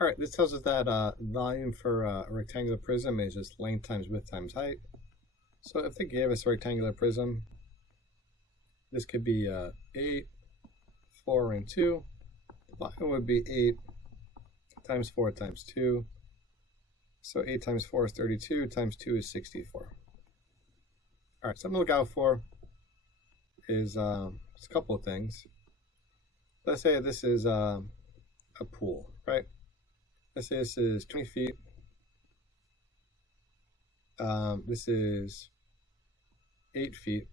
All right, this tells us that volume for a rectangular prism is just length times width times height. So if they gave us a rectangular prism, this could be 8, 4, and 2. The volume would be 8 times 4 times 2. So 8 times 4 is 32, times 2 is 64. All right, something to look out for is just a couple of things. Let's say this is a pool, right? Let's say this is 20 feet. This is 8 feet.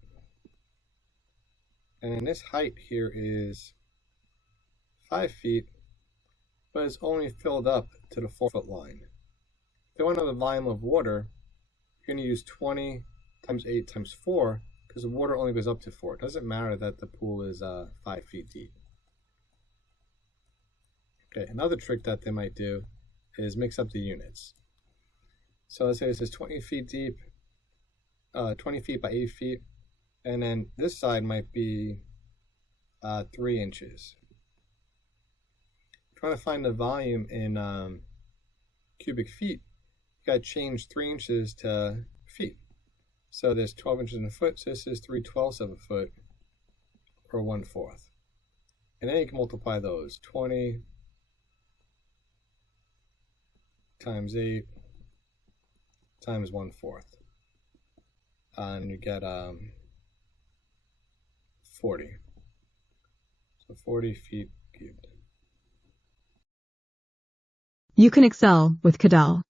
And then this height here is 5 feet, but it's only filled up to the 4-foot line. If you want to know the volume of water, you're going to use 20 times 8 times 4, because the water only goes up to 4. It doesn't matter that the pool is 5 feet deep. Okay, another trick that they might do is mix up the units. So let's say this is 20 feet deep, 20 feet by 8 feet, and then this side might be 3 inches. Trying to find the volume in cubic feet, you got to change 3 inches to feet. So there's 12 inches in a foot, so this is 3/12 of a foot, or 1/4. And then you can multiply those. 20 times 8 times 1/4. And you get 40. So 40 feet cubed. You can excel with Cadell.